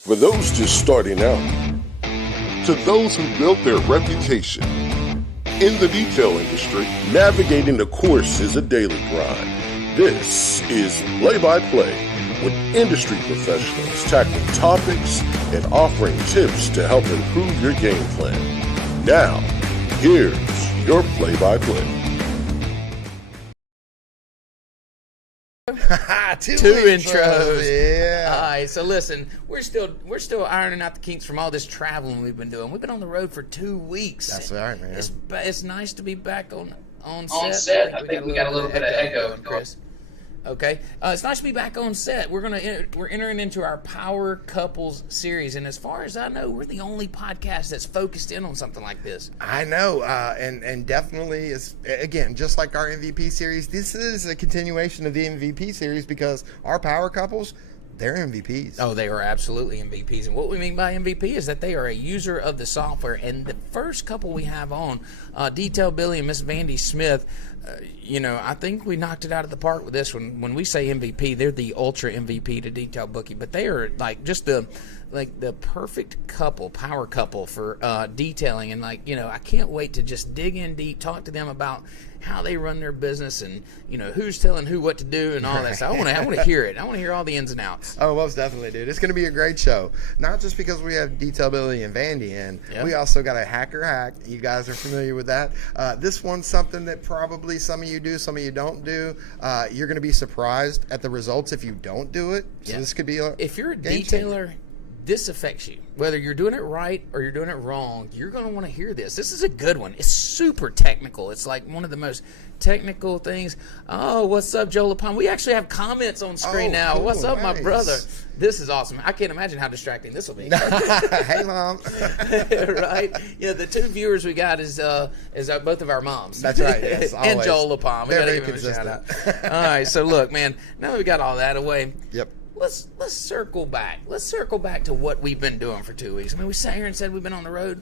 For those just starting out, to those who built their reputation. In the detail industry, navigating the course is a daily grind. This is Play-by-Play, with industry professionals tackling topics and offering tips to help improve your game plan. Now, here's your play-by-play. Two intros. Yeah. All right. So listen, we're still ironing out the kinks from all this traveling we've been doing. We've been on the road for 2 weeks. That's right, man. It's nice to be back on set. On set. I think we got a little bit of echo, Chris. Okay, it's nice to be back on set. We're entering into our Power Couples series, and as far as I know, we're the only podcast that's focused in on something like this. I know, and definitely is, again, just like our MVP series, this is a continuation of the MVP series because our power couples, they're MVPs. Oh, they are absolutely MVPs. And what we mean by MVP is that they are a user of the software. And the first couple we have on, Detail Billy and Miss Vandi Smith, I think we knocked it out of the park with this one. When we say MVP, they're the ultra MVP to Detail Bookie. But they are like just the perfect couple, power couple for detailing. And I can't wait to just dig in deep, talk to them about how they run their business and who's telling who what to do and all that stuff. I want to hear it. I want to hear all the ins and outs. Oh, most definitely, dude. It's going to be a great show. Not just because we have Detail Billy and Vandi in. Yep. We also got a hacker hack. You guys are familiar with that. This one's something that probably some of you do, some of you don't do. You're going to be surprised at the results if you don't do it. So this could be if you're a game detailer, changer. this affects you. Whether you're doing it right or you're doing it wrong, you're going to want to hear this. This is a good one. It's super technical. It's like one of the most technical things. Oh, what's up, Joe LaPalme? We actually have comments on screen now. Cool, what's up, nice. My brother? This is awesome. I can't imagine how distracting this will be. Hey, Mom. Right? Yeah, the two viewers we got is both of our moms. That's right, yes, And always. Joel LaPalme. We got to Very give him a shout consistent. out. All right, so look, man, now that we got all that away, Yep. Let's circle back. Let's circle back to what we've been doing for 2 weeks. I mean, we sat here and said we've been on the road.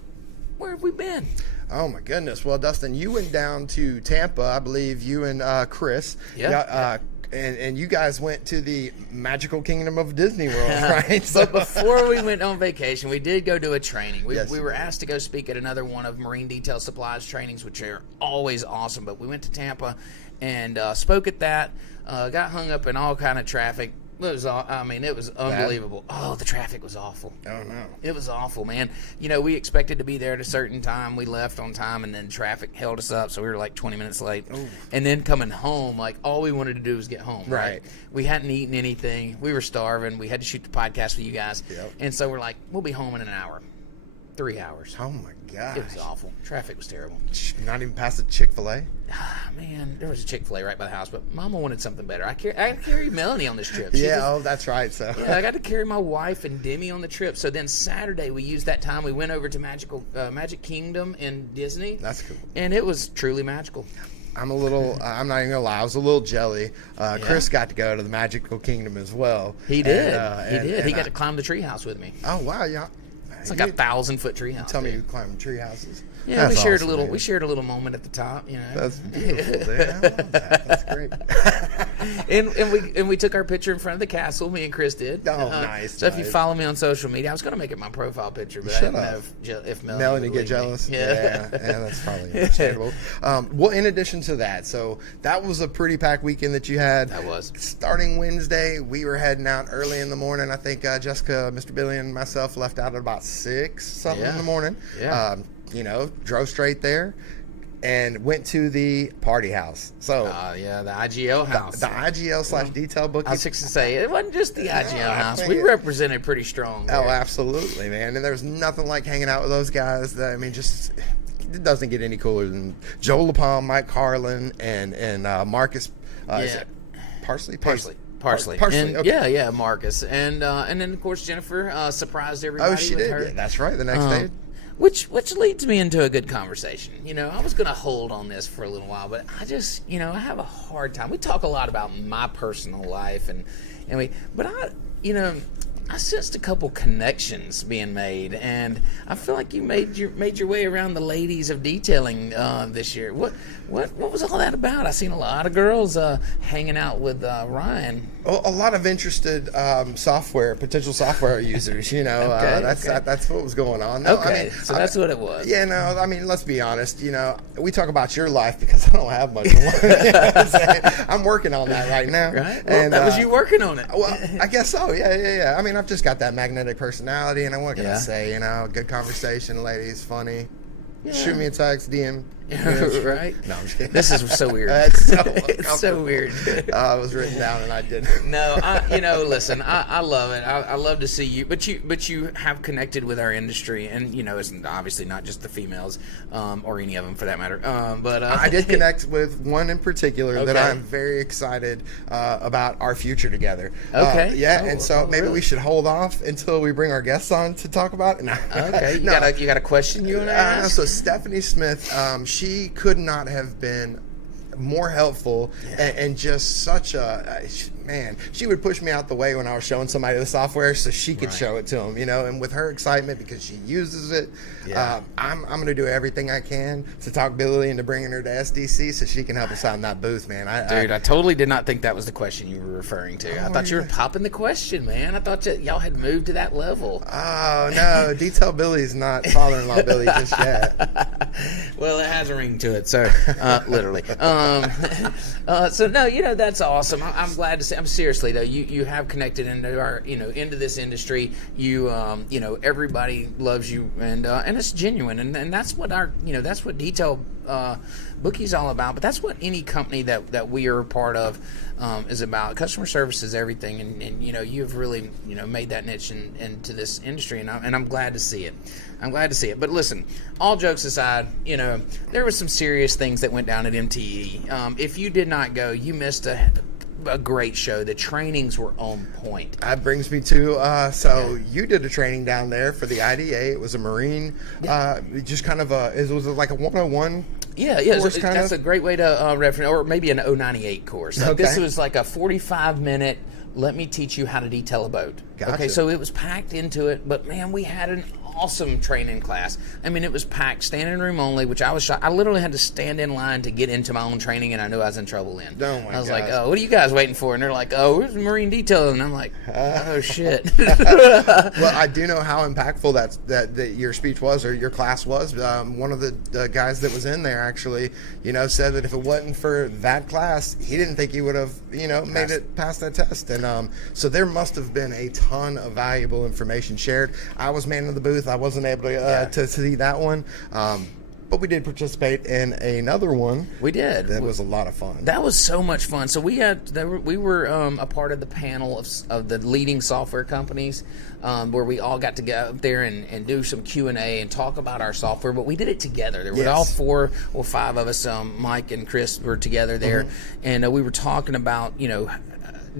Where have we been? Oh, my goodness. Well, Dustin, you went down to Tampa, I believe, you and Chris. Yeah. And you guys went to the magical kingdom of Disney World, right? But before we went on vacation, we did go do a training. We Yes, were asked to go speak at another one of Marine Detail Supplies trainings, which are always awesome. But we went to Tampa and spoke at that, got hung up in all kind of traffic. It was unbelievable. Oh, the traffic was awful. Oh, no. It was awful, man. We expected to be there at a certain time. We left on time, and then traffic held us up, so we were like 20 minutes late. Ooh. And then coming home, like all we wanted to do was get home. Right. We hadn't eaten anything. We were starving. We had to shoot the podcast for you guys. Yep. And so we're like, we'll be home in an hour. 3 hours. Oh, my gosh. It was awful. Traffic was terrible. Not even past the Chick-fil-A? Man, there was a Chick-fil-A right by the house, but Mama wanted something better. I carried Melanie on this trip. That's right. So I got to carry my wife and Demi on the trip. So then Saturday we used that time. We went over to Magic Kingdom in Disney. That's cool. And it was truly magical. I'm not even going to lie, I was a little jelly. Chris got to go to the Magical Kingdom as well. He did. He got And to climb the treehouse with me. Oh, wow. Yeah. It's like a 1,000-foot treehouse. Tell me you climbed tree houses. Yeah, That's we shared awesome, a little. man. We shared a little moment at the top. That's beautiful, dude. I love that. That's great. and we took our picture in front of the castle. Me and Chris did. Oh, nice. So if you follow me on social media, I was going to make it my profile picture, but I didn't know if Melanie would get leave jealous. me. Yeah, that's probably understandable. Well, in addition to that, so that was a pretty packed weekend that you had. That was. Starting Wednesday, we were heading out early in the morning. I think Jessica, Mr. Billy, and myself left out at about 6 in the morning. Yeah. Drove straight there and went to the party house. So the IGL house. The IGL / Detail Bookie. I was fixing to say, it wasn't just the IGL house. We represented pretty strong there. Oh, absolutely, man. And there's nothing like hanging out with those guys. It doesn't get any cooler than Joel LaPalme, Mike Carlin, and Marcus. Is it Parsley. Okay. Yeah, Marcus. And then, of course, Jennifer surprised everybody. Oh, she did. Yeah, that's right. The next day. Which leads me into a good conversation. I was going to hold on this for a little while, but I just, I have a hard time. We talk a lot about my personal life, I sensed a couple connections being made, and I feel like you made your way around the ladies of detailing this year. What was all that about? I seen a lot of girls hanging out with Ryan. Well, a lot of interested potential software users. That's what was going on. No, Okay, that's what it was. Yeah, no, I mean, let's be honest. We talk about your life because I don't have much of one. You know what I'm saying? I'm working on that right now. Right? Well, that was you working on it. Well, I guess so. Yeah. I mean, I've just got that magnetic personality, and what can I say? Good conversation, ladies, funny. Yeah. Shoot me a text, DM. Right? No, I'm just kidding. This is so weird. It's so weird. It was written down and I didn't. No, listen, I love it. I love to see you, but you have connected with our industry, and it's obviously not just the females, or any of them for that matter. But I did connect with one in particular that Okay. I'm very excited about our future together. Okay. And so maybe we should hold off until we bring our guests on to talk about it. No. Okay. You got a question you want to ask? So Stephanie Smith, she could not have been more helpful and just such a man. She would push me out the way when I was showing somebody the software so she could show it to them, and with her excitement because she uses it, I'm going to do everything I can to talk Billy into bringing her to SDC so she can help us out in that booth, man. I totally did not think that was the question you were referring to. I thought you were popping the question, man. I thought y'all had moved to that level. Oh, no. Detail Billy's not father-in-law Billy just yet. Well, it has a ring to it, so literally. So no, that's awesome. I'm glad to see. I'm seriously though. You have connected into our, into this industry. Everybody loves you, and it's genuine, and that's what that's what detail Bookie's all about. But that's what any company that we are a part of is about. Customer service is everything, and you've really made that niche into this industry, and I'm glad to see it. I'm glad to see it. But listen, all jokes aside, there was some serious things that went down at MTE. If you did not go, you missed a great show. The trainings were on point. That brings me to you did a training down there for the IDA. It was a Marine, just kind of it was like a 101. Yeah, that's a great way to reference, or maybe an 098 course. This was like a 45-minute. Let me teach you how to detail a boat. Gotcha. Okay, so it was packed into it, but man, we had an awesome training class. I mean, it was packed, standing room only, which I was shocked. I literally had to stand in line to get into my own training, and I knew I was in trouble then. Oh my I was gosh. like, oh, what are you guys waiting for? And they're like, oh, where's marine detailing? And I'm like, oh, shit. Well, I do know how impactful that your speech was, or your class was. One of the guys that was in there actually, said that if it wasn't for that class, he didn't think he would have, made it past that test. And so there must have been a ton of valuable information shared. I was man in the booth. I wasn't able to see that one. But we did participate in another one. We did. That was a lot of fun. That was so much fun. So we were a part of the panel of the leading software companies, where we all got to go up there and do some Q&A and talk about our software. But we did it together. There were all 4 or 5 of us. Mike and Chris were together there, and we were talking about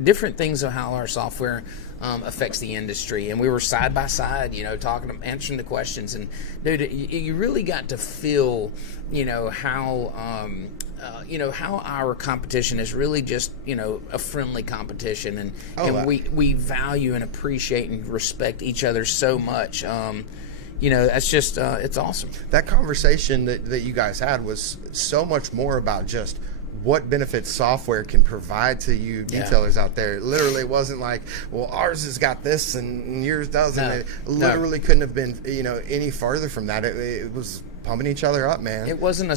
different things of how our software affects the industry, and we were side by side, talking, answering the questions, and dude, you really got to feel, how our competition is really just, a friendly competition, and we value and appreciate and respect each other so much. That's just it's awesome. That conversation that you guys had was so much more about just what benefits software can provide to you detailers out there. It literally wasn't like, well, ours has got this and yours doesn't. No, it literally couldn't have been, any farther from that. It was pumping each other up, man. It wasn't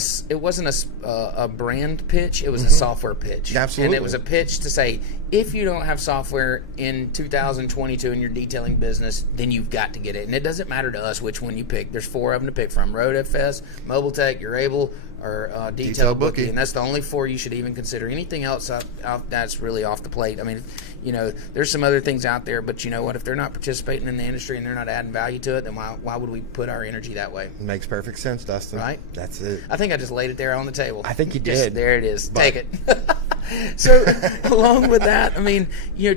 a brand pitch. It was a software pitch. Absolutely. And it was a pitch to say, if you don't have software in 2022 in your detailing business, then you've got to get it. And it doesn't matter to us which one you pick. There's 4 of them to pick from: RoadFS, Mobile Tech, You're Able, or Detail Bookie. And that's the only 4 you should even consider. Anything else that's really off the plate. I mean, there's some other things out there, but you know what? If they're not participating in the industry and they're not adding value to it, then why would we put our energy that way? It makes perfect sense, Dustin. Right? That's it. I think I just laid it there on the table. I think you did. There it is. Take it. So along with that, I mean,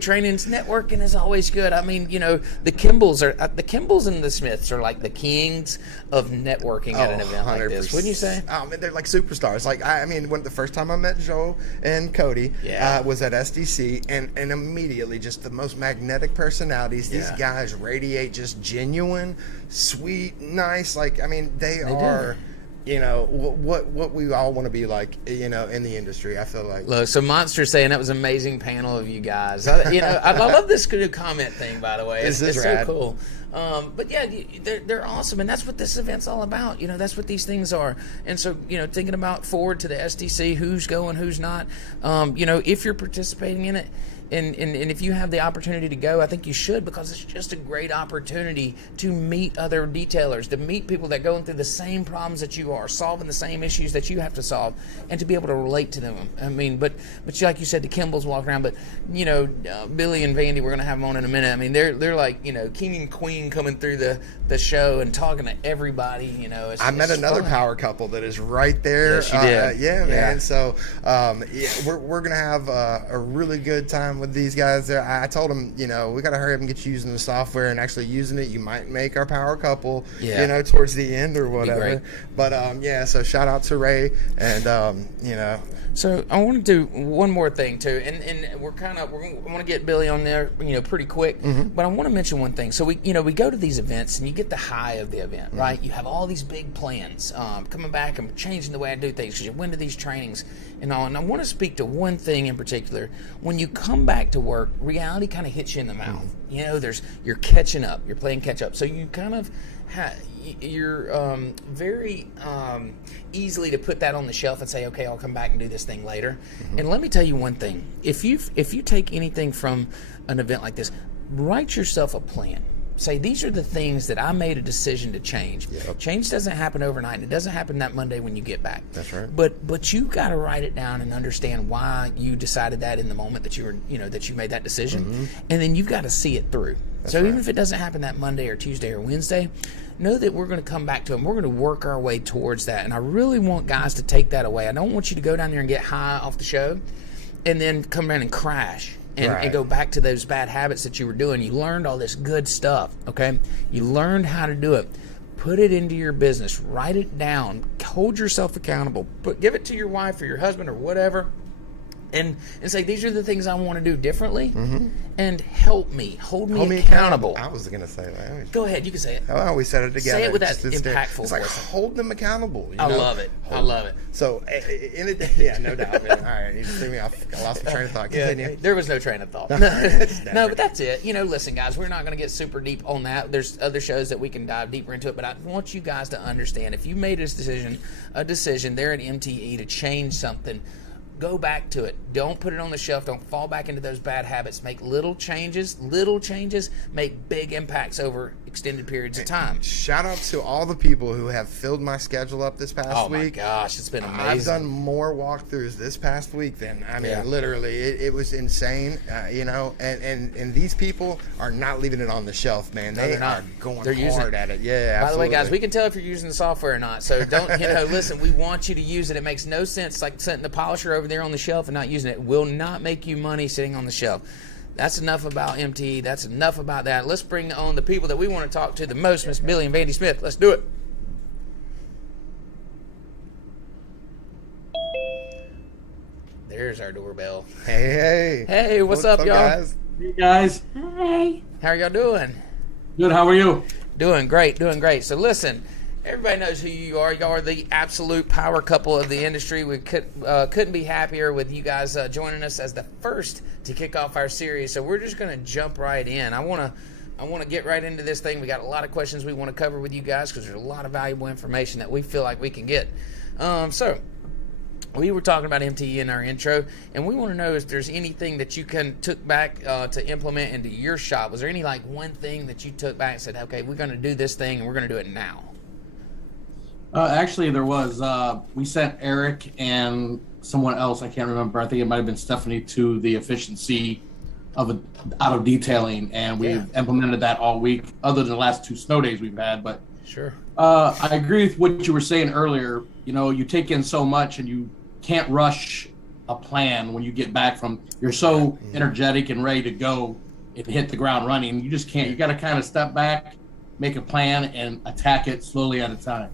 training's networking is always good. I mean, the Kimballs and the Smiths are like the kings of networking at an event like this. Wouldn't you say? I mean, they're like superstars. Like, I mean, when the first time I met Joe and Cody was at SDC, and immediately just the most magnetic personalities. These guys radiate just genuine, sweet, nice. Like, I mean, they are. What we all want to be like, in the industry, I feel like. Look, so Monster's saying that was an amazing panel of you guys. I love this new comment thing, by the way. It's rad. So cool. But yeah, they're awesome, and that's what this event's all about. That's what these things are. And so, thinking about forward to the SDC, who's going, who's not. If you're participating in it, and if you have the opportunity to go, I think you should, because it's just a great opportunity to meet other detailers, to meet people that are going through the same problems that you are, solving the same issues that you have to solve, and to be able to relate to them. I mean, but like you said, the Kimballs walk around, but Billy and Vandi, we're gonna have them on in a minute. I mean, they're like king and queen coming through the show and talking to everybody. I met another power couple that is right there. Yes, you did. Yeah, man. So we're gonna have a really good time with these guys. I told them, we got to hurry up and get you using the software and actually using it. You might make our power couple, towards the end or whatever. But so shout out to Ray and So I want to do one more thing too, and we want to get Billy on there, pretty quick. But I want to mention one thing. So we go to these events and you get the high of the event, right? You have all these big plans, coming back and changing the way I do things because you went to these trainings and all. And I want to speak to one thing in particular. When you come back to work, reality kind of hits you in the mouth. You're catching up. You're playing catch up. So you kind of you're very easily to put that on the shelf and say, okay, I'll come back and do this thing later. And let me tell you one thing. If you take anything from an event like this, write yourself a plan. Say, these are the things that I made a decision to change. Change doesn't happen overnight. It doesn't happen that Monday when you get back. That's right. But you got to write it down and understand why you decided that in the moment that you were, that you made that decision. And then you've got to see it through. That's right. Even if it doesn't happen that Monday or Tuesday or Wednesday, know that we're going to come back to it and we're going to work our way towards that. And I really want guys to take that away. I don't want you to go down there and get high off the show and then come around and crash. And go back to those bad habits that you were doing. You learned all this good stuff, okay? You learned how to do it. Put it into your business. Write it down. Hold yourself accountable. Give it to your wife or your husband or whatever. And say, these are the things I want to do differently, and help me. Hold me accountable. I was going to say that. Go ahead. You can say it. Oh, we said it together. Say it with that impactful voice. It's like, hold them accountable. I love it. I love it. So, no doubt, man. All right, you just threw me off. I lost my train of thought. Continue. There was no train of thought. No, but that's it. Listen, guys, we're not going to get super deep on that. There's other shows that we can dive deeper into it, but I want you guys to understand, if you made a decision there at MTE to change something, go back to it. Don't put it on the shelf. Don't fall back into those bad habits. Make little changes. Little changes make big impacts over extended periods of time. Shout out to all the people who have filled my schedule up this past week. Oh my gosh, it's been amazing. I've done more walkthroughs this past week than, literally, it was insane, and these people are not leaving it on the shelf, man. They are going hard at it. Yeah, absolutely. By the way, guys, we can tell if you're using the software or not, so don't, listen, we want you to use it. It makes no sense like setting the polisher over there on the shelf and not using it. It will not make you money sitting on the shelf. That's enough about MTE. That's enough about that. Let's bring on the people that we want to talk to the most, Miss Billy and Vandi Smith. Let's do it. There's our doorbell. Hey, what's up, y'all? Guys? Hey, guys. Hey. How are y'all doing? Good, how are you? Doing great. So listen, everybody knows who you are. Y'all are the absolute power couple of the industry. We couldn't be happier with you guys joining us as the first to kick off our series. So we're just going to jump right in. I want to get right into this thing. We got a lot of questions we want to cover with you guys because there's a lot of valuable information that we feel like we can get. So we were talking about MTE in our intro, and we want to know if there's anything that you took back to implement into your shop. Was there any one thing that you took back and said, okay, we're going to do this thing and we're going to do it now? Actually, there was. We sent Eric and someone else, I can't remember, I think it might have been Stephanie, to the efficiency out of detailing, and we've implemented that all week, other than the last 2 snow days we've had. But sure, I agree with what you were saying earlier. You take in so much and you can't rush a plan when you get back from. You're so energetic and ready to go and hit the ground running. You just can't. You got to kind of step back, make a plan, and attack it slowly at a time.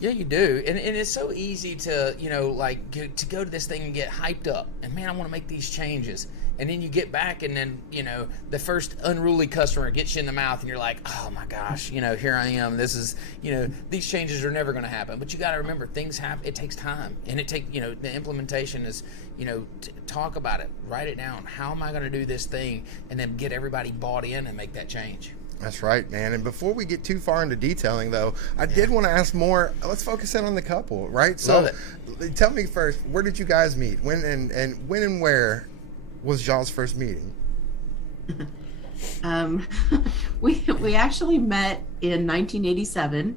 Yeah, you do, and it's so easy to to go to this thing and get hyped up, and man, I want to make these changes, and then you get back, and then the first unruly customer gets you in the mouth, and you're like, oh my gosh, here I am. This is these changes are never going to happen. But you got to remember, things happen. It takes time, and the implementation is talk about it, write it down. How am I going to do this thing, and then get everybody bought in and make that change. That's right, man. And before we get too far into detailing, though, I did want to ask more. Let's focus in on the couple, right? So, tell me first, where did you guys meet? When and where was y'all's first meeting? We actually met in 1987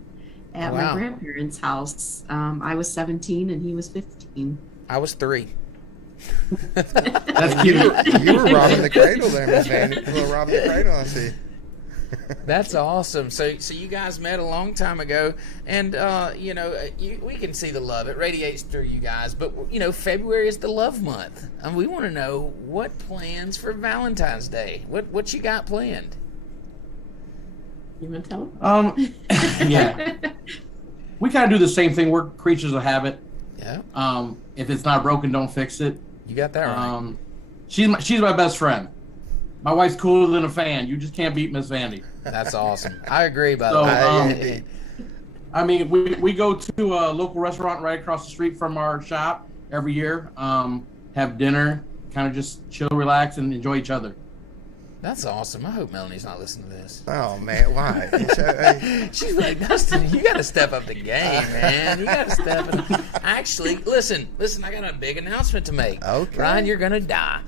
at my grandparents' house. I was 17 and he was 15. I was 3. That's cute. You were robbing the cradle there, Miss Vandi. You were robbing the cradle, I see. That's awesome. So you guys met a long time ago, and we can see the love. It radiates through you guys. But February is the love month, and we want to know what plans for Valentine's Day. What you got planned? You want to tell them? Yeah, we kind of do the same thing. We're creatures of habit. Yeah. If it's not broken, don't fix it. You got that right. She's my best friend. My wife's cooler than a fan. You just can't beat Miss Vandi. That's awesome. I agree, by the way. I mean, we go to a local restaurant right across the street from our shop every year, have dinner, kind of just chill, relax, and enjoy each other. That's awesome. I hope Melanie's not listening to this. Oh, man, why? She's like, Dustin, you got to step up the game, man. You got to step up. Actually, listen, I got a big announcement to make. Okay. Ryan, you're going to die.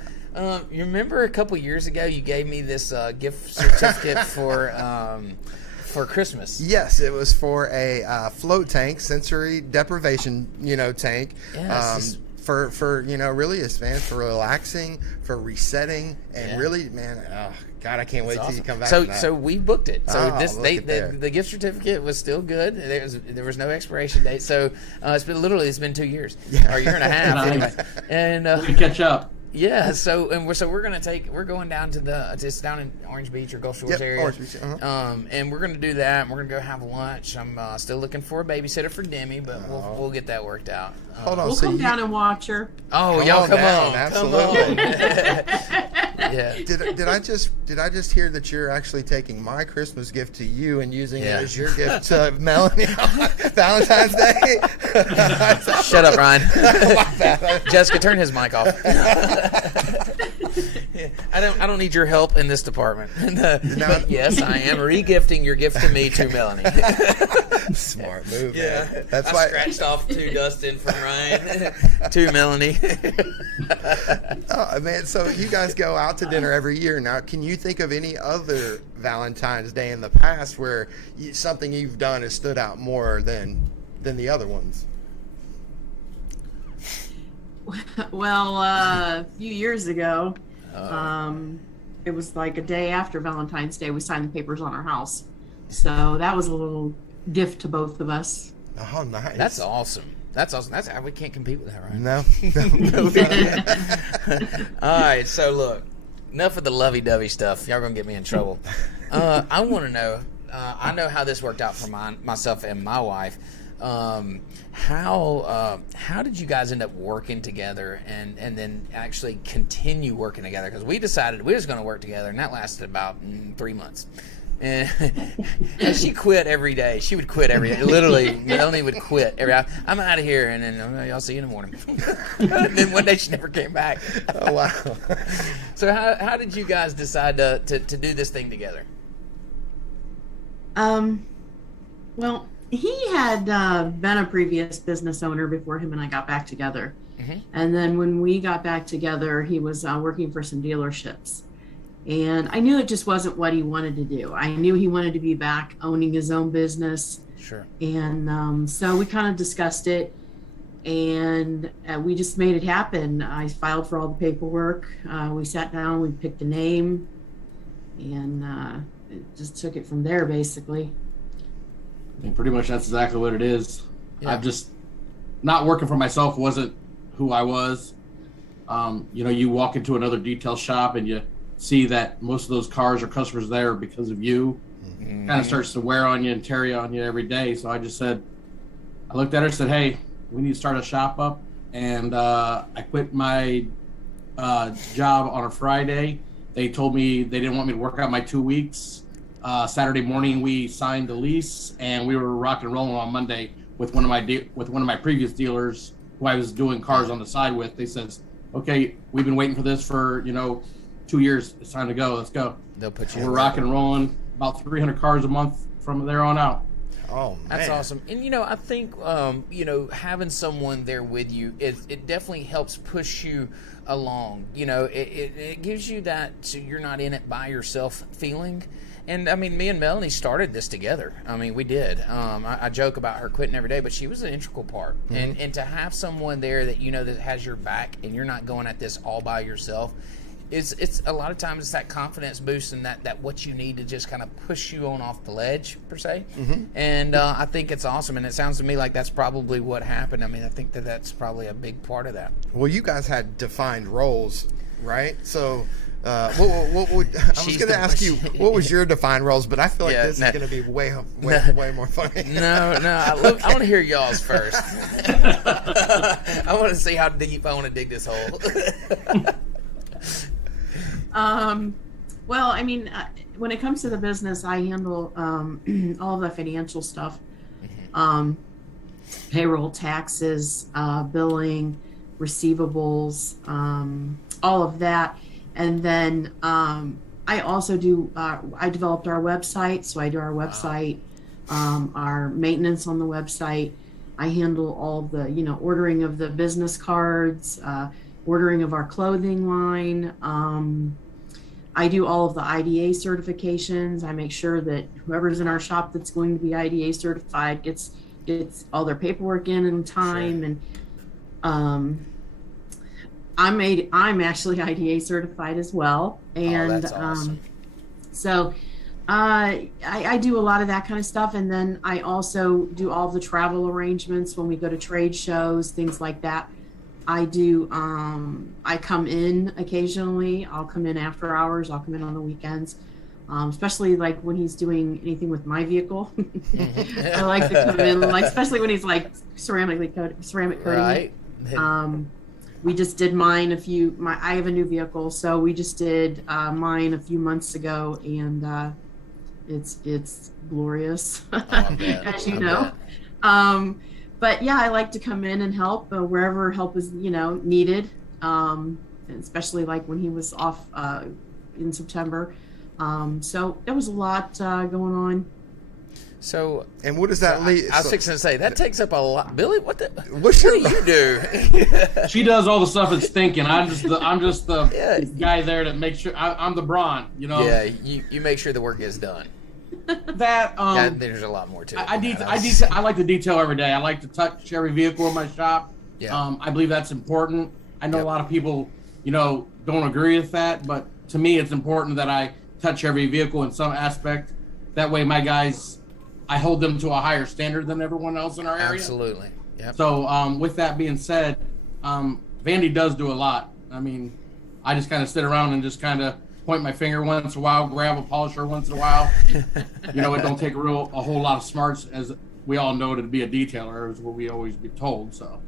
You remember a couple years ago you gave me this gift certificate for Christmas? Yes, it was for a float tank, sensory deprivation, tank. Yes. For really it's man for relaxing, for resetting, and really, man, God, I can't wait till you come back. So we booked it. So the gift certificate was still good. There was no expiration date. So it's been 2 years or a year and a half anyway. And we catch up. Yeah, so we're going down to it's down in Orange Beach or Gulf Shores area. Orange Beach, and we're gonna do that. And we're gonna go have lunch. I'm still looking for a babysitter for Demi, but we'll get that worked out. Hold on, we'll come down and watch her. Oh, y'all come on, absolutely. Yeah. Did I just hear that you're actually taking my Christmas gift to you and using it as your gift to Melanie on Valentine's Day? Shut up, Ryan. Jessica, turn his mic off. I don't need your help in this department. But yes, I am re-gifting your gift to me to Melanie. Smart move. Yeah, man. That's I why scratched off to Dustin from Ryan to Melanie. Oh man, so you guys go out to dinner every year. Now, can you think of any other Valentine's Day in the past where something you've done has stood out more than the other ones? Well, a few years ago, it was like a day after Valentine's Day, we signed the papers on our house. So that was a little gift to both of us. Oh, nice. That's awesome. That's we can't compete with that, right? No. All right, so look, enough of the lovey-dovey stuff. Y'all gonna get me in trouble. I want to know. I know how this worked out for myself and my wife. How did you guys end up working together and then actually continue working together? Because we decided we was going to work together, and that lasted about 3 months. And she quit every day. She would quit every day. Literally, Melanie would quit every day. I'm out of here, and then I'll see you in the morning. And then one day she never came back. Oh, wow. So how did you guys decide to do this thing together? Well, he had been a previous business owner before him and I got back together. Mm-hmm. And then when we got back together, he was working for some dealerships. And I knew it just wasn't what he wanted to do. I knew he wanted to be back owning his own business. Sure. And so we kind of discussed it, and we just made it happen. I filed for all the paperwork. We sat down, we picked a name, and it just took it from there, basically. I mean, pretty much that's exactly what it is. Yeah. I've just not working for myself wasn't who I was. You walk into another detail shop and you see that most of those cars are customers there because of you. Kind of starts to wear on you and tear on you every day. So I just said, I looked at her and said, hey, we need to start a shop up. And I quit my job on a Friday. They told me they didn't want me to work out my 2 weeks. Saturday morning, we signed the lease, and we were rock and rolling on Monday with one of my previous dealers who I was doing cars on the side with. They says, okay, we've been waiting for this for 2 years. It's time to go. Let's go. They'll put you. We're rocking and rolling about 300 cars a month from there on out. Oh, man. That's awesome. And, I think, having someone there with you, it definitely helps push you along. It gives you that so you're not in it by yourself feeling. And, I mean, me and Melanie started this together. I mean, we did. I joke about her quitting every day, but she was an integral part. Mm-hmm. And to have someone there that that has your back and you're not going at this all by yourself, it's a lot of times it's that confidence boost and that what you need to just kind of push you on off the ledge per se. Mm-hmm. And I think it's awesome, and it sounds to me like that's probably what happened. I mean, I think that's probably a big part of that. Well, you guys had defined roles, right? So I was going to ask you what was your defined roles, but I feel like this is going to be way more funny. No, I want to hear y'all's first. I want to see how deep I want to dig this hole. Well, I mean, when it comes to the business, I handle all of the financial stuff, payroll, taxes, billing, receivables, all of that. And then I also do, I developed our website, so I do our website, our maintenance on the website. I handle all the, ordering of the business cards, ordering of our clothing line. I do all of the IDA certifications. I make sure that whoever's in our shop that's going to be IDA certified gets all their paperwork in time. Sure. And I'm actually IDA certified as well. And that's awesome. So I do a lot of that kind of stuff. And then I also do all the travel arrangements when we go to trade shows, things like that. I do, I come in occasionally. I'll come in after hours. I'll come in on the weekends, especially like when he's doing anything with my vehicle. I like to come in, especially when he's like ceramic coating. Right. We just did mine I have a new vehicle, so we just did mine a few months ago, and it's glorious, as you know. But yeah, I like to come in and help wherever help is, needed, especially like when he was off in September. So there was a lot going on. So, and what does that lead? I was fixing to say that takes up a lot. Billy, what do you do? She does all the stuff that's thinking. I'm just the guy there to make sure. I'm the brawn, Yeah, you make sure the work gets done. There's a lot more to it. I like to detail every day. I like to touch every vehicle in my shop. Yeah. I believe that's important. I know a lot of people, don't agree with that, but to me, it's important that I touch every vehicle in some aspect. That way, my guys, I hold them to a higher standard than everyone else in our area. Absolutely. Yep. So, with that being said, Vandi does do a lot. I mean, I just kind of sit around and just kind of point my finger once in a while, grab a polisher once in a while. It don't take a whole lot of smarts, as we all know, to be a detailer, is what we always be told. So,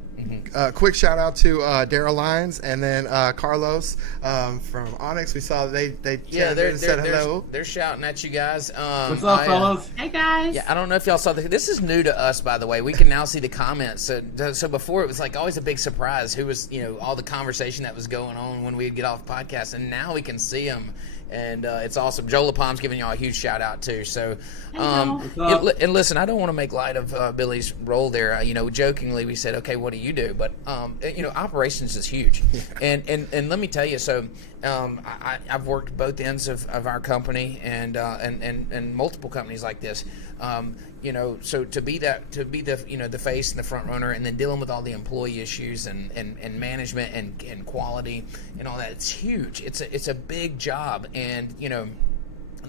quick shout out to Daryl Lyons and then Carlos from Onyx. We saw they said hello. They're shouting at you guys. What's up, fellas? Hey guys. Yeah, I don't know if y'all saw this is new to us, by the way. We can now see the comments. So before it was like always a big surprise who was all the conversation that was going on when we'd get off the podcast, and now we can see them. And it's awesome. Joe LaPalm's giving y'all a huge shout out too. So, and listen, I don't want to make light of Billy's role there. Jokingly we said, okay, what do you do? But operations is huge. and let me tell you, so I've worked both ends of our company and multiple companies like this. So to be the the face and the front runner, and then dealing with all the employee issues and management and quality and all that, it's huge. It's a big job, and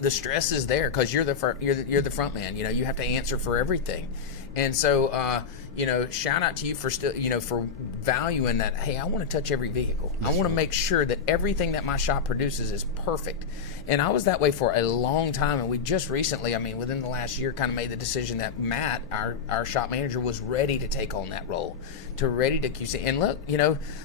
the stress is there because you're the front man. You have to answer for everything, and so shout out to you for still, for valuing that. Hey, I want to touch every vehicle. I want to make sure that everything that my shop produces is perfect. And I was that way for a long time. And we just recently, within the last year, kind of made the decision that Matt, our shop manager, was ready to take on that role, ready to QC. And look,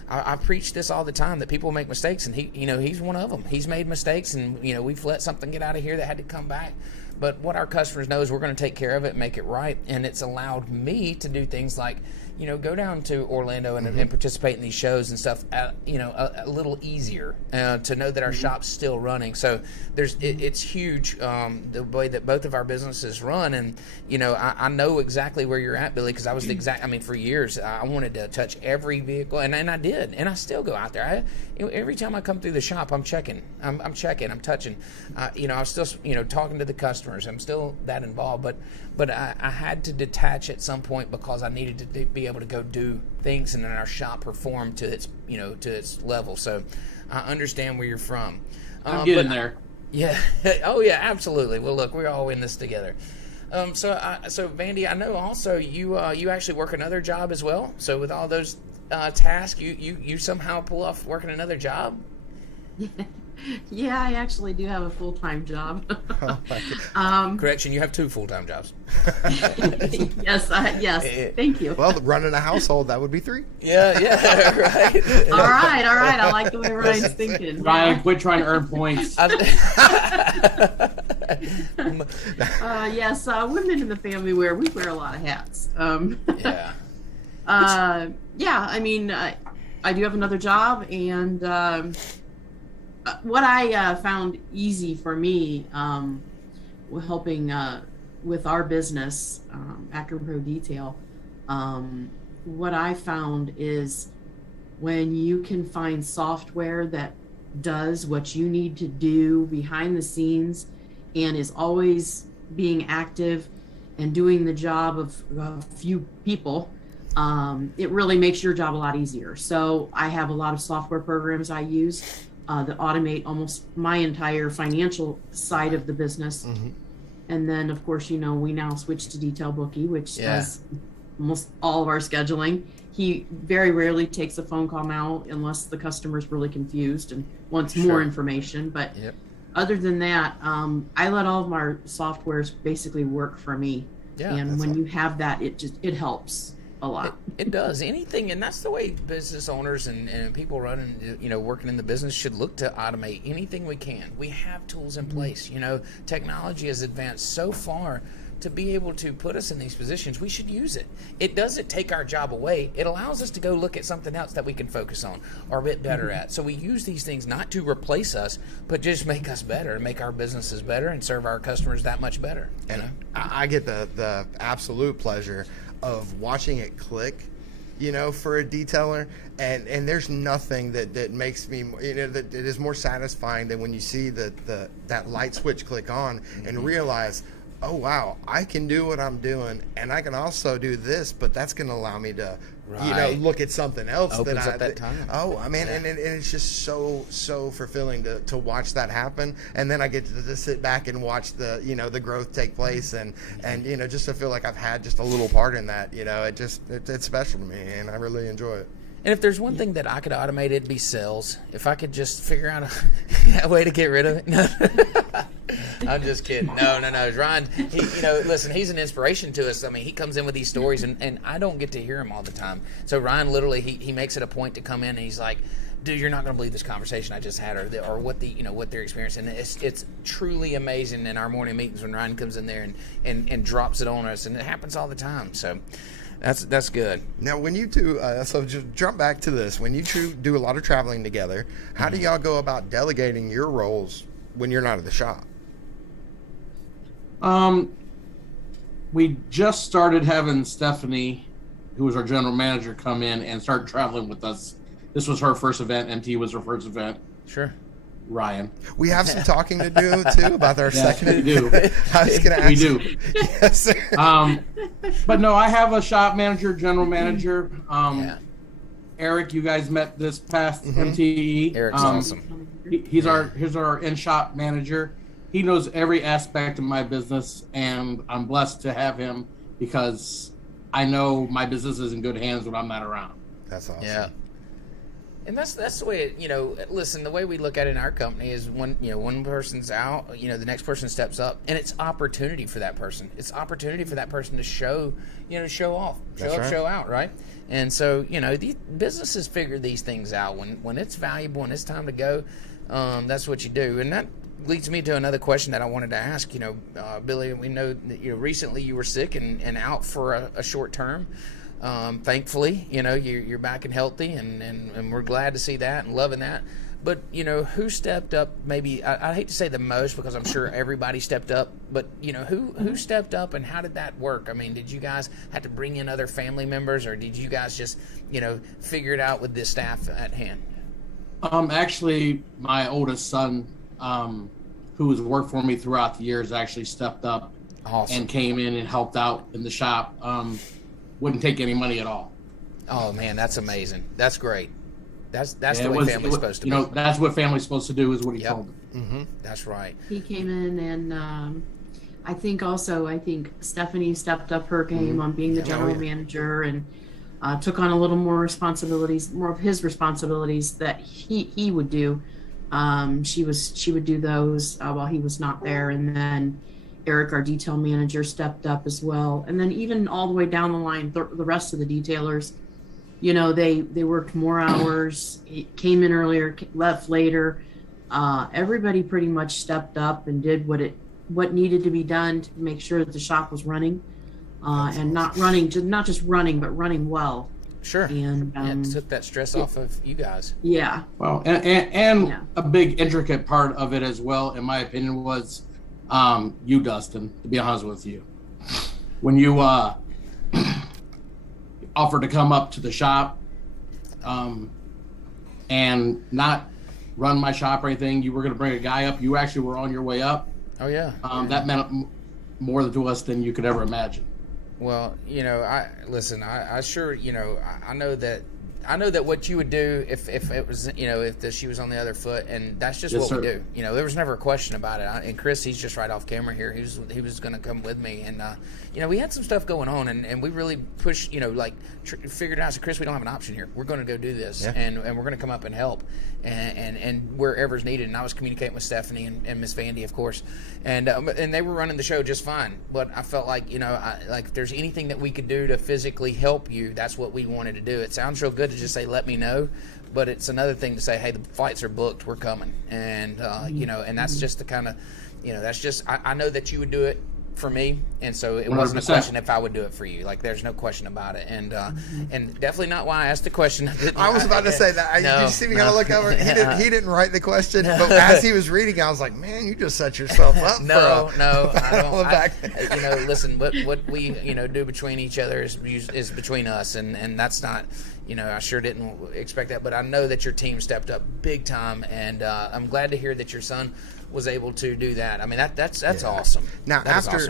I preach this all the time that people make mistakes, and he's one of them. He's made mistakes, and we've let something get out of here that had to come back. But what our customers know is we're going to take care of it and make it right. And it's allowed me to do things like, go down to Orlando and participate in these shows and stuff, a little easier to know that our shop's still running. So it's huge the way that both of our businesses run. And, I know exactly where you're at, Billy, because I was for years, I wanted to touch every vehicle, and I did. And I still go out there. Every time I come through the shop, I'm checking. I'm touching. I'm still, talking to the customers. I'm still that involved. But I had to detach at some point because I needed to be able to go do things and then our shop perform to its level. So I understand where you're from. I'm getting there. Yeah. Oh yeah, absolutely. Well, look, we're all in this together. So Vandi, I know also you actually work another job as well. So with all those tasks, you somehow pull off working another job. Yeah, I actually do have a full-time job. Correction, you have 2 full-time jobs. Yes. Thank you. Well, running a household, that would be 3. Yeah, right. All right. I like the way Ryan's thinking. Ryan, quit trying to earn points. Yes, women in the family we wear a lot of hats. Yeah. I do have another job, and what I found easy for me helping with our business, Akron Pro Detail, what I found is when you can find software that does what you need to do behind the scenes and is always being active and doing the job of a few people, it really makes your job a lot easier. So I have a lot of software programs I use that automate almost my entire financial side of the business. Mm-hmm. And then, of course, we now switch to Detail Bookie, which does almost all of our scheduling. He very rarely takes a phone call now unless the customer's really confused and wants more information. But other than that, I let all of my softwares basically work for me. Yeah, and when you have that, it helps a lot. It does. Anything, and that's the way business owners and people running, working in the business should look to automate anything we can. We have tools in place. Technology has advanced so far to be able to put us in these positions. We should use it. It doesn't take our job away. It allows us to go look at something else that we can focus on or a bit better at. So we use these things not to replace us, but just make us better and make our businesses better and serve our customers that much better. And I get the absolute pleasure of watching it click, for a detailer, and there's nothing that makes me, that it is more satisfying than when you see that light switch click on and realize, oh wow, I can do what I'm doing, and I can also do this, but that's going to allow me to, look at something else. Opens up that time. And it's just so fulfilling to watch that happen, and then I get to sit back and watch the growth take place, and just to feel like I've had just a little part in that. It's special to me, and I really enjoy it. And if there's one thing that I could automate, it'd be sales. If I could just figure out a way to get rid of it. No. I'm just kidding. No. Ryan, listen, he's an inspiration to us. He comes in with these stories, and I don't get to hear him all the time. So Ryan literally, he makes it a point to come in, and he's like, dude, you're not going to believe this conversation I just had, or what what they're experiencing. And it's truly amazing in our morning meetings when Ryan comes in there and drops it on us, and it happens all the time. So that's good. Now, when you two, so just jump back to this. When you two do a lot of traveling together, how do y'all go about delegating your roles when you're not at the shop? We just started having Stephanie, who was our general manager, come in and start traveling with us. This was her first event. MT was her first event. Sure. Ryan. We have some talking to do too about our second. We do. I was going to ask. We do. Yes, sir. But no, I have a shop manager, general manager. Eric, you guys met this past MTE. Eric's awesome. He's our in-shop manager. He knows every aspect of my business, and I'm blessed to have him because I know my business is in good hands when I'm not around. That's awesome. Yeah. And that's the way listen, the way we look at it in our company is when one person's out, the next person steps up, and it's opportunity for that person. It's opportunity for that person to show off, show out, right? And so, these businesses figure these things out when it's valuable and it's time to go. That's what you do. And that leads me to another question that I wanted to ask. Billy, we know that recently you were sick and out for a short term. Thankfully, you're back and healthy, and we're glad to see that and loving that. But, who stepped up maybe, I hate to say the most because I'm sure everybody stepped up, but, who stepped up and how did that work? I mean, did you guys have to bring in other family members, or did you guys just, figure it out with the staff at hand? Actually, my oldest son, who has worked for me throughout the years, actually stepped up and came in and helped out in the shop. Wouldn't take any money at all. Oh man, that's amazing. That's great. That's the way family's supposed to be. That's what family's supposed to do, is what he told me. Mm-hmm. That's right. He came in, and I think Stephanie stepped up her game on being the general manager and took on a little more responsibilities, more of his responsibilities that he would do. She would do those while he was not there, and then Eric, our detail manager, stepped up as well. And then even all the way down the line, the rest of the detailers, they worked more hours, came in earlier, left later. Everybody pretty much stepped up and did what needed to be done to make sure that the shop was running, and not just running, but running well. Sure. And took that stress off of you guys. Yeah. Well, and a big intricate part of it as well, in my opinion, was you, Dustin, to be honest with you. When you offered to come up to the shop and not run my shop or anything, you were going to bring a guy up. You actually were on your way up. Oh, yeah. That meant more to us than you could ever imagine. Well, I sure, I know that what you would do if it was, if she was on the other foot, and that's just what we do. There was never a question about it. And Chris, he's just right off camera here. He was going to come with me, and we had some stuff going on, and we really pushed, figured out. So Chris, we don't have an option here. We're going to go do this, and we're going to come up and help, and wherever's needed. And I was communicating with Stephanie and Miss Vandi, of course, and they were running the show just fine. But I felt like, if there's anything that we could do to physically help you, that's what we wanted to do. It sounds real good to just say, let me know, but it's another thing to say, hey, the flights are booked, we're coming. And and that's just the kind of, that's just, I know that you would do it for me, and so it 100%. Wasn't a question if I would do it for you. Like, there's no question about it. And and definitely not why I asked the question. I was about to say that. Did you see me kind of look over? He didn't write the question, but as he was reading, I was like, man, you just set yourself up. No, I don't. Listen, what we do between each other is between us, and that's not. I sure didn't expect that, but I know that your team stepped up big time, and I'm glad to hear that your son was able to do that. I mean, that's awesome. Now,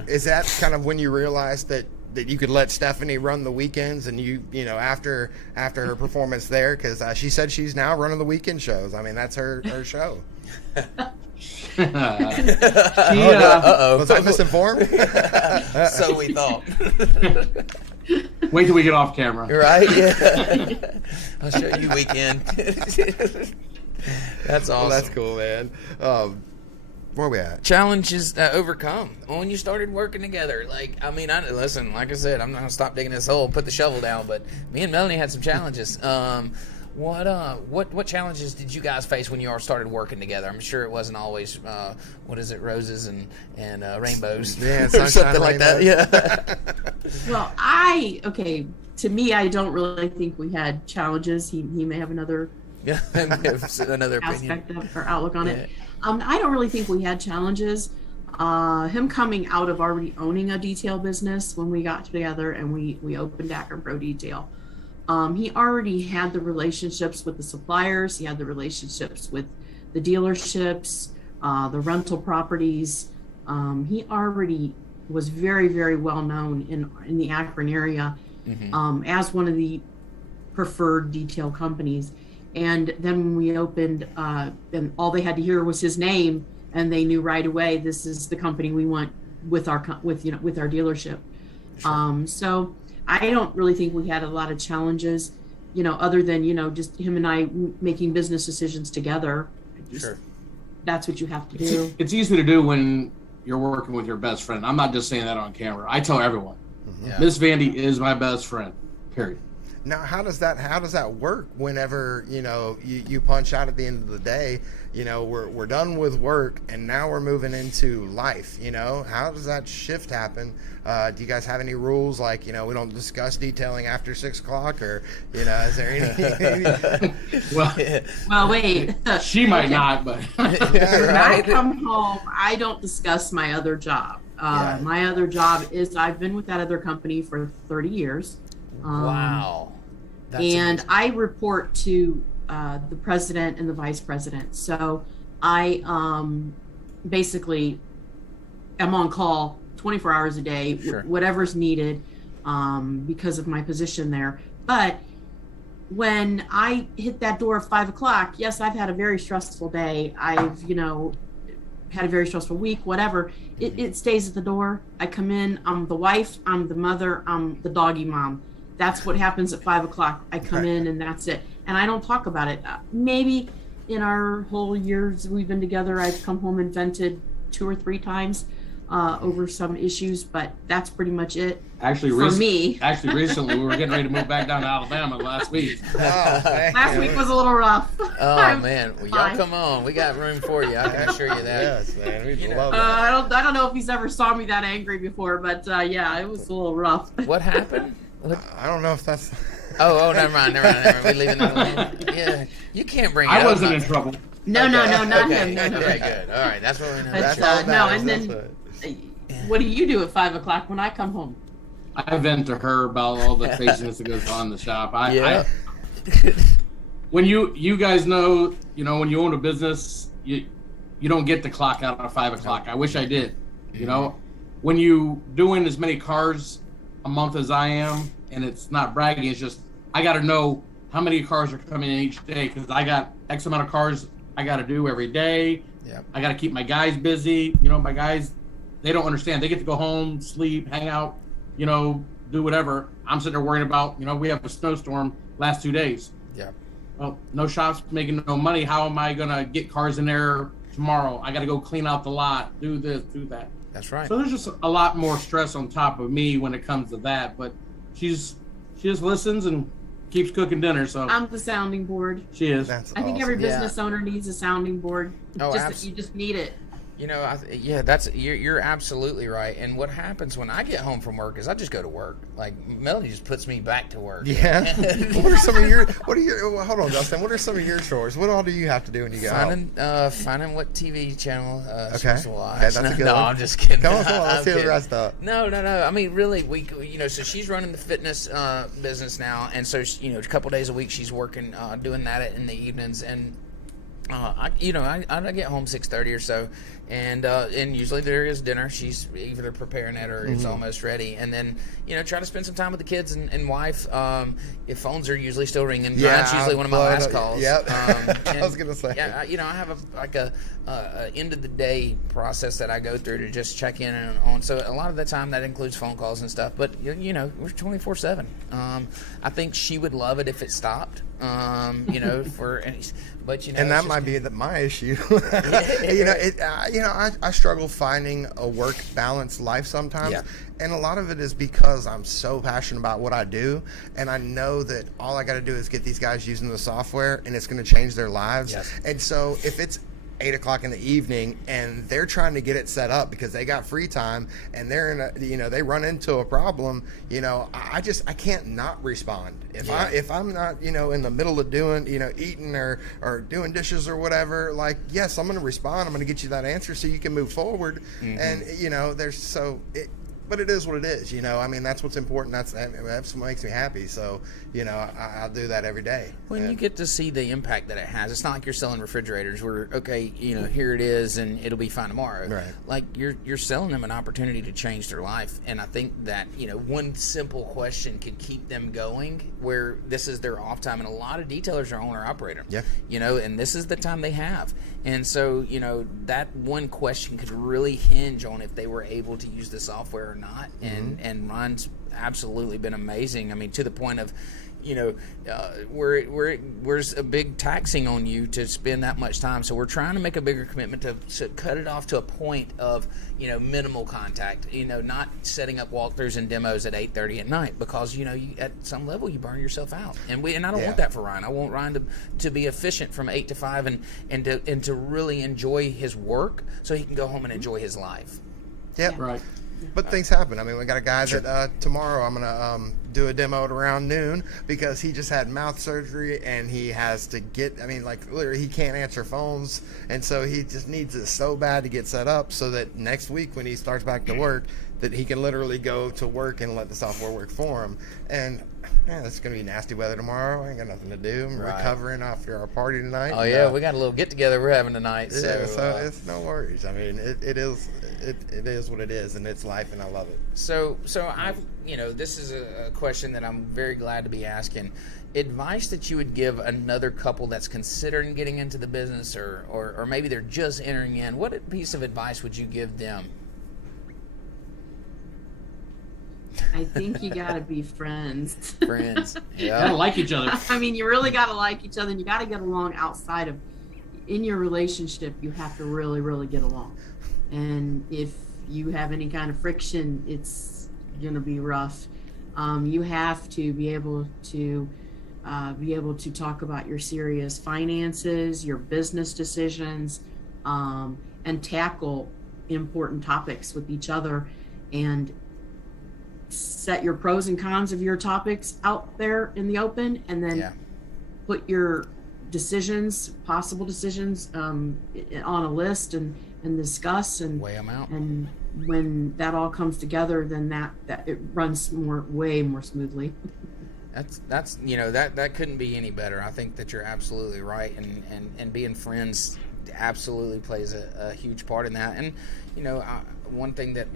is that kind of when you realized that you could let Stephanie run the weekends, and after her performance there, because she said she's now running the weekend shows. I mean, that's her show. Was I misinformed? So we thought. Wait till we get off camera. Right? Yeah. I'll show you weekend. That's awesome. Well, that's cool, man. Where are we at? Challenges overcome when you started working together. Like I said, I'm not gonna stop digging this hole, put the shovel down. But me and Melanie had some challenges. What challenges did you guys face when you all started working together? I'm sure it wasn't always roses and rainbows, yeah, or something like that. Yeah. Well, to me, I don't really think we had challenges. He may have another another aspect of or outlook on it. I don't really think we had challenges. Him coming out of already owning a detail business when we got together and we opened Akron Pro Detail. He already had the relationships with the suppliers. He had the relationships with the dealerships, the rental properties. He already was very, very well known in the Akron area as one of the preferred detail companies. And then when we opened, and all they had to hear was his name, and they knew right away this is the company we want with our dealership. Sure. So I don't really think we had a lot of challenges, other than, just him and I making business decisions together. Sure. That's what you have to do. It's easy to do when you're working with your best friend. I'm not just saying that on camera. I tell everyone, Miss Vandi is my best friend, period. Now, how does that work whenever, you punch out at the end of the day, we're done with work and now we're moving into life, how does that shift happen? Do you guys have any rules like, we don't discuss detailing after 6 o'clock or, is there any? Well, wait. She might not, but when I come home, I don't discuss my other job. My other job is I've been with that other company for 30 years. Wow. That's and amazing. I report to the president and the vice president. So I basically am on call 24 hours a day, Sure. whatever's needed because of my position there. But when I hit that door at 5 o'clock, yes, I've had a very stressful day. I've, had a very stressful week, whatever. It stays at the door. I come in, I'm the wife, I'm the mother, I'm the doggy mom. That's what happens at 5 o'clock. I come in and that's it. And I don't talk about it. Maybe in our whole years we've been together, I've come home and vented 2 or 3 times over some issues, but that's pretty much it. Actually, for me. Actually, recently we were getting ready to move back down to Alabama last week. Last week was a little rough. Oh man, well, y'all come on. We got room for you. I can assure you that. Yes, man. We love that. I don't know if he's ever saw me that angry before, but yeah, it was a little rough. What happened? I don't know if that's. Oh, never mind. We leaving that alone. Yeah, you can't bring. I wasn't in trouble. No, not him. No. Okay, good. All right, that's what we know. But, no, and then what do you do at 5 o'clock when I come home? I vent to her about all the craziness that goes on in the shop. When you guys know, when you own a business, you don't get to clock out at 5 o'clock. I wish I did. When you doing as many cars a month as I am, and it's not bragging, it's just I got to know how many cars are coming in each day because I got X amount of cars I got to do every day. Yep. I got to keep my guys busy. My guys, they don't understand. They get to go home, sleep, hang out, do whatever. I'm sitting there worrying about, we have a snowstorm last 2 days. Yeah. Well, no shop's making no money. How am I going to get cars in there tomorrow? I got to go clean out the lot, do this, do that. That's right. So there's just a lot more stress on top of me when it comes to that. But she just listens and keeps cooking dinner. So I'm the sounding board. She is. That's I think awesome. every business owner needs a sounding board. Oh, You just need it. You're absolutely right. And what happens when I get home from work is I just go to work. Like Melody just puts me back to work. Yeah. Hold on, Dustin. What are some of your chores? What all do you have to do when you get home? Finding what TV channel Okay. she's to watch. Okay, that's a good one. I'm just kidding. Come on, let's hear the rest of it. No. I mean, really, so she's running the fitness business now, and so a couple days a week she's working, doing that in the evenings, and I get home 6:30 or so, and usually there is dinner. She's either preparing it or it's almost ready, and then try to spend some time with the kids and wife. If phones are usually still ringing, that's usually one of my last calls. Yep. I was gonna say. Yeah, I have a end of the day process that I go through to just check in and on. So a lot of the time that includes phone calls and stuff. But we're 24/7. I think she would love it if it stopped. And that might be my issue. I struggle finding a work balanced life sometimes. Yeah. And a lot of it is because I'm so passionate about what I do, and I know that all I got to do is get these guys using the software, and it's going to change their lives. Yes. And so if it's 8 o'clock in the evening and they're trying to get it set up because they got free time and they're in they run into a problem, I can't not respond. If I'm not, in the middle of doing, eating or doing dishes or whatever, like, yes, I'm going to respond. I'm going to get you that answer so you can move forward. And, but it is what it is, that's what's important. That's what makes me happy. So, I'll do that every day. When you get to see the impact that it has, it's not like you're selling refrigerators where, okay, here it is and it'll be fine tomorrow. Right. Like you're selling them an opportunity to change their life. And I think that, one simple question could keep them going where this is their off time. And a lot of detailers are owner operator. Yeah. And this is the time they have. And so, that one question could really hinge on if they were able to use the software or not. And Ron's absolutely been amazing. I mean, to the point of, where's a big taxing on you to spend that much time. So we're trying to make a bigger commitment to cut it off to a point of, minimal contact, not setting up walkthroughs and demos at 8:30 at night, because, you at some level you burn yourself out. And I don't want that for Ryan. I want Ryan to be efficient from 8 to 5 and to really enjoy his work so he can go home and enjoy his life. Yep. Right. But things happen. I mean, we got a guy that tomorrow I'm going to do a demo at around noon because he just had mouth surgery and he has to literally he can't answer phones. And so he just needs it so bad to get set up so that next week when he starts back to work, that he can literally go to work and let the software work for him. And it's going to be nasty weather tomorrow. I ain't got nothing to do. I'm recovering after our party tonight. Oh, yeah. We got a little get-together we're having tonight. Yeah, so it's no worries. I mean, it is what it is, and it's life, and I love it. So I've, this is a question that I'm very glad to be asking. Advice that you would give another couple that's considering getting into the business or maybe they're just entering in, what piece of advice would you give them? I think you got to be friends. Friends. Yeah. Gotta like each other. I mean, you really got to like each other, and you got to get along outside of, in your relationship, you have to really, really get along. And if you have any kind of friction, it's going to be rough. You have to be able to talk about your serious finances, your business decisions, and tackle important topics with each other, and set your pros and cons of your topics out there in the open, and then put your possible decisions, on a list and discuss and weigh them out. And when that all comes together, then that it runs way more smoothly. That's that couldn't be any better. I think that you're absolutely right, and being friends absolutely plays a huge part in that. And one thing that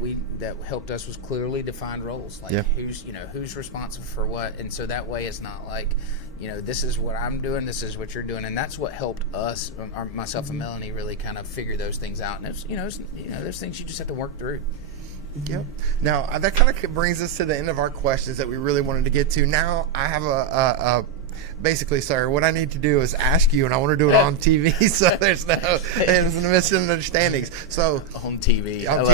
helped us was clearly defined roles, like who's responsible for what, and so that way it's not like this is what I'm doing, this is what you're doing, and that's what helped us, myself and Melanie, really kind of figure those things out. And it's there's things you just have to work through. Yep. Now that kind of brings us to the end of our questions that we really wanted to get to. Now I have basically, sir, what I need to do is ask you, and I want to do it on TV, so there's no misunderstandings. So on TV, on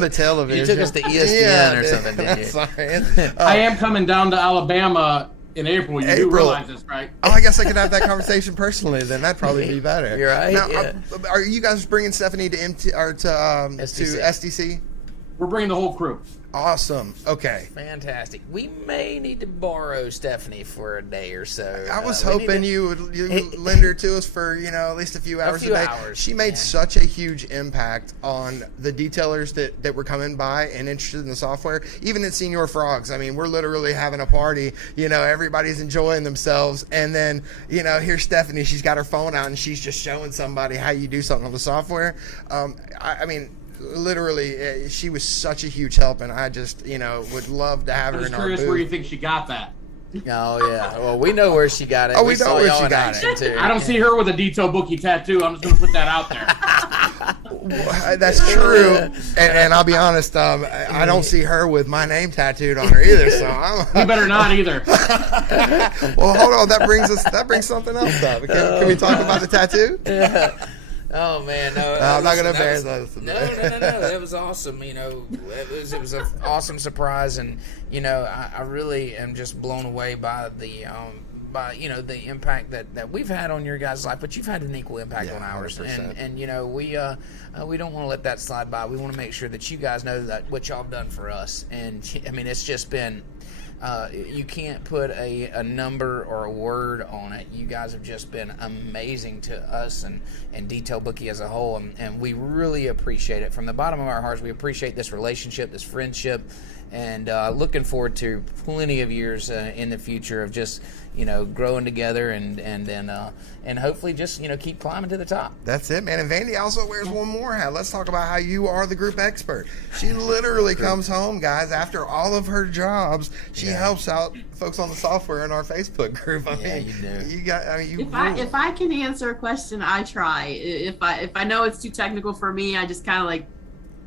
the television. You took us to ESPN or something, didn't you? Sorry. I am coming down to Alabama in April. You do realize this, right? Oh, I guess I could have that conversation personally. Then that'd probably be better. You're right. Now, are you guys bringing Stephanie to SDC? We're bringing the whole crew. Awesome. Okay. Fantastic. We may need to borrow Stephanie for a day or so. I was hoping you would lend her to us for at least a few hours a day. She made such a huge impact on the detailers that were coming by and interested in the software. Even at Senior Frogs, I mean, we're literally having a party. Everybody's enjoying themselves, and then here's Stephanie. She's got her phone out and she's just showing somebody how you do something on the software. I mean, literally, she was such a huge help, and I just, would love to have her in our booth. I was curious where you think she got that. Oh, yeah. Well, we know where she got it. Oh, we know where she got it. Too. I don't see her with a detailed Bookie tattoo. I'm just going to put that out there. That's true. And I'll be honest, I don't see her with my name tattooed on her either. So you better not either. Well, hold on. That brings something else up. Can we talk about the tattoo? Yeah. Oh man, no! I'm not gonna embarrass us. No. That was awesome. It was an awesome surprise, and I really am just blown away by the the impact that we've had on your guys' life, but you've had an equal impact on ours, 100%. and we don't want to let that slide by. We want to make sure that you guys know that what y'all have done for us, and I mean it's just been. You can't put a number or a word on it. You guys have just been amazing to us and Detail Bookie as a whole, and we really appreciate it. From the bottom of our hearts, we appreciate this relationship, this friendship, and looking forward to plenty of years in the future of just growing together and hopefully just keep climbing to the top. That's it, man. And Vandi also wears one more hat. Let's talk about how you are the group expert. She literally comes home, guys, after all of her jobs. She helps out folks on the software in our Facebook group. I mean, you do. You got. I mean, If I can answer a question, I try. If I know it's too technical for me, I just kind of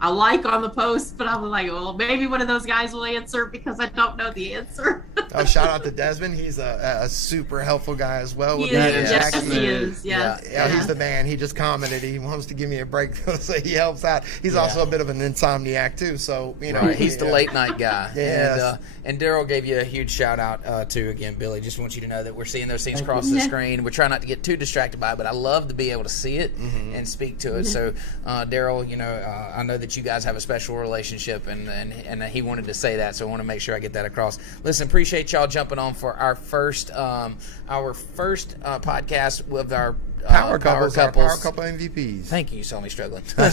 a like on the post, but I'm like, well, maybe one of those guys will answer because I don't know the answer. Oh, shout out to Desmond. He's a super helpful guy as well. He With is. the Yes, Jackson. he is. Yes. Yeah, he's the man. He just commented he wants to give me a break, so he helps out. He's also a bit of an insomniac too, so you know. Right. He's the late night guy. Yes. And Daryl gave you a huge shout out too. Again, Billy, just want you to know that we're seeing those things across the screen. We're trying not to get too distracted by it, but I love to be able to see it and speak to it. So, Daryl, you know, I know that you guys have a special relationship, and he wanted to say that, so I want to make sure I get that across. Listen, appreciate y'all jumping on for our first podcast with our Power couples. couples. Power couple MVPs. Thank you. You saw me struggling. All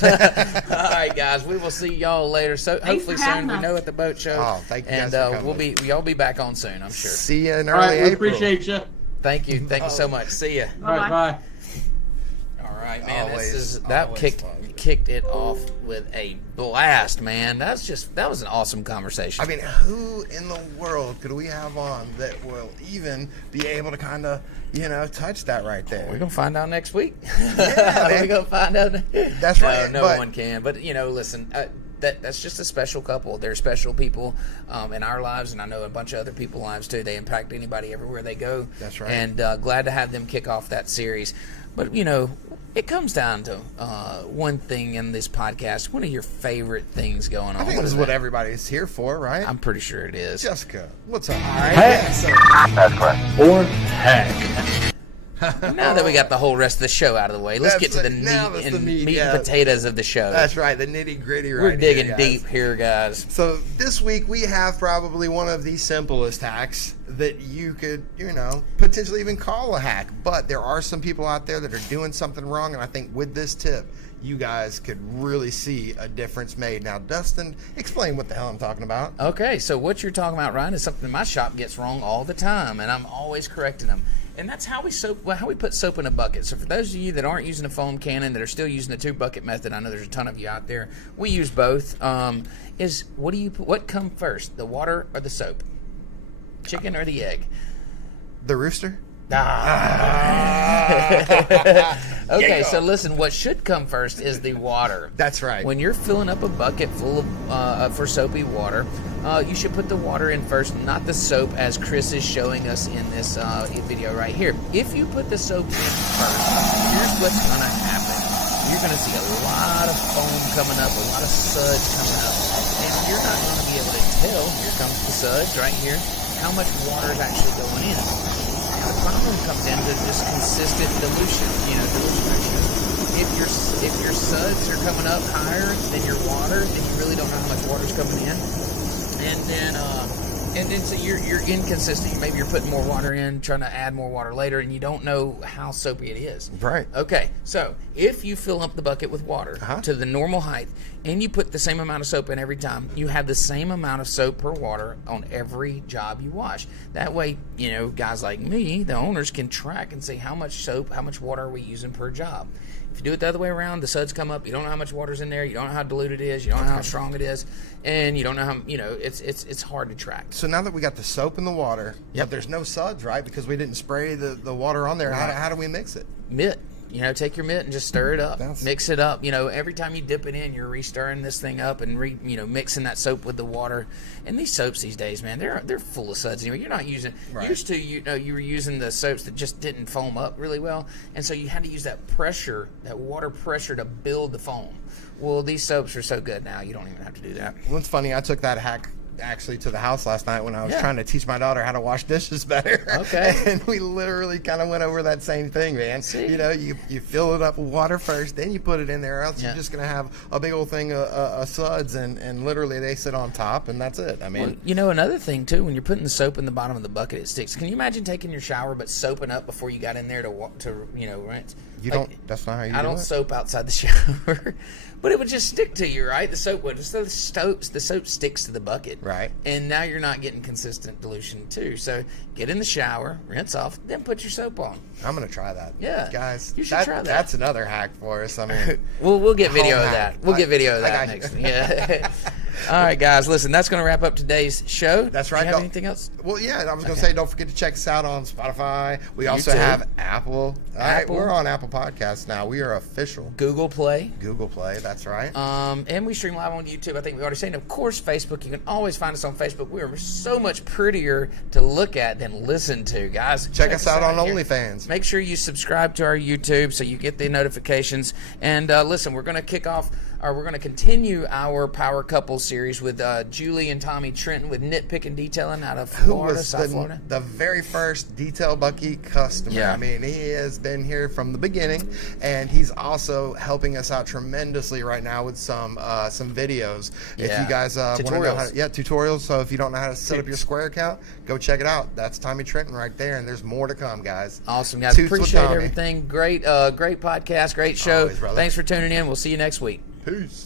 right, guys. We will see y'all later. So hopefully soon. We know at the boat show. Oh, thank you guys and for coming. y'all be back on soon, I'm sure. See you in All early right, we April. appreciate you. Thank you. Thank you so much. See ya. All right, bye. All right, man. Always fun. Kicked it off with a blast, man. That was an awesome conversation. I mean, who in the world could we have on that will even be able to kind of, you know, touch that right there? We're gonna find out next week. Yeah, We're man. gonna find out. That's right, No but- one can. But you know, listen. That's just a special couple. They're special people in our lives, and I know a bunch of other people's lives too. They impact anybody everywhere they go. That's right. And glad to have them kick off that series. But you know, it comes down to one thing in this podcast. One of your favorite things going on. I think this is what everybody's here for, right? I'm pretty sure it is. Jessica, what's up? Or heck. Now that we got the whole rest of the show out of the way, let's get to the now that's the meat meat, yeah. and potatoes of the show. That's right, the nitty gritty right We're digging here, guys. deep here, guys. So this week we have probably one of the simplest hacks that you could, you know, potentially even call a hack. But there are some people out there that are doing something wrong, and I think with this tip, you guys could really see a difference made. Now, Dustin, explain what the hell I'm talking about. Okay, so what you're talking about, Ryan, is something my shop gets wrong all the time, and I'm always correcting them. And that's how we put soap in a bucket. So for those of you that aren't using a foam cannon, that are still using the 2-bucket method, I know there's a ton of you out there. We use both. What come first, the water or the soap? Chicken or the egg? The rooster? Okay, so listen, what should come first is the water. That's right. When you're filling up a bucket full of for soapy water, you should put the water in first, not the soap, as Chris is showing us in this video right here. If you put the soap in first, here's what's going to happen. You're going to see a lot of foam coming up, a lot of suds coming up, and you're not going to be able to tell, here comes the suds right here, how much water is actually going in. Now the problem comes into just consistent dilution, dilution ratios. If your suds are coming up higher than your water, then you really don't know how much water's coming in. And then so you're inconsistent. Maybe you're putting more water in, trying to add more water later, and you don't know how soapy it is. Right. Okay, so if you fill up the bucket with water to the normal height, and you put the same amount of soap in every time, you have the same amount of soap per water on every job you wash. That way, guys like me, the owners, can track and say how much soap, how much water are we using per job. If you do it the other way around, the suds come up, you don't know how much water's in there, you don't know how diluted it is, you don't know how strong it is, and you don't know how, it's hard to track. So now that we got the soap in the water, Yep. but there's no suds, right? Because we didn't spray the water on there. Right. How do we mix it? Mitt. Take your mitt and just stir it up. That's- Mix it up. Every time you dip it in, you're re-stirring this thing up and mixing that soap with the water. And these soaps these days, man, they're full of suds anyway. You're not using used to you were using the soaps that just didn't foam up really well, and so you had to use that pressure, that water pressure, to build the foam. Well, these soaps are so good now, you don't even have to do that. Well, it's funny. I took that hack actually to the house last night when I was trying to teach my daughter how to wash dishes better. Okay. And we literally kind of went over that same thing, man. See? You fill it up with water first, then you put it in there, or else Yeah. you're just going to have a big old thing of suds, and literally they sit on top, and that's it. I mean, Another thing too, when you're putting the soap in the bottom of the bucket, it sticks. Can you imagine taking your shower but soaping up before you got in there to rinse? you don't. That's not how you I do don't it. soap outside the shower, but it would just stick to you, right? The soap would. So the soap sticks to the bucket, Right. And now you're not getting consistent dilution too. So get in the shower, rinse off, then put your soap on. I'm going to try that. Yeah. Guys, You should try that. That's another hack for us. I mean, We'll get video Home of hack. that. We'll get video of I that got you. next. Yeah. All right, guys. Listen, that's going to wrap up today's show. That's right. Do you have anything else? Well, yeah, I was going to say, don't forget to check us out on Spotify. We also YouTube. have Apple. All right, Apple. we're on Apple Podcasts now. We are official. Google Play. Google Play, that's right. And we stream live on YouTube. I think we already said. Of course, Facebook. You can always find us on Facebook. We are so much prettier to look at than listen to, guys. Check us out on here. OnlyFans. Make sure you subscribe to our YouTube so you get the notifications. And listen, we're going to kick off, or we're going to continue our Power Couple series with Julie and Tommy Trenton with Nitpick and Detailing out of Florida, South Florida. The very first Detail Bucky customer. Yeah. I mean, he has been here from the beginning, and he's also helping us out tremendously right now with some videos. If you guys want to know how tutorials. So if you don't know how to set up your Square account, go check it out. That's Tommy Trenton right there, and there's more to come, guys. Awesome, guys. Toots with Appreciate Tommy. everything. Great podcast, great show. Always, brother. Thanks for tuning in. We'll see you next week. Peace.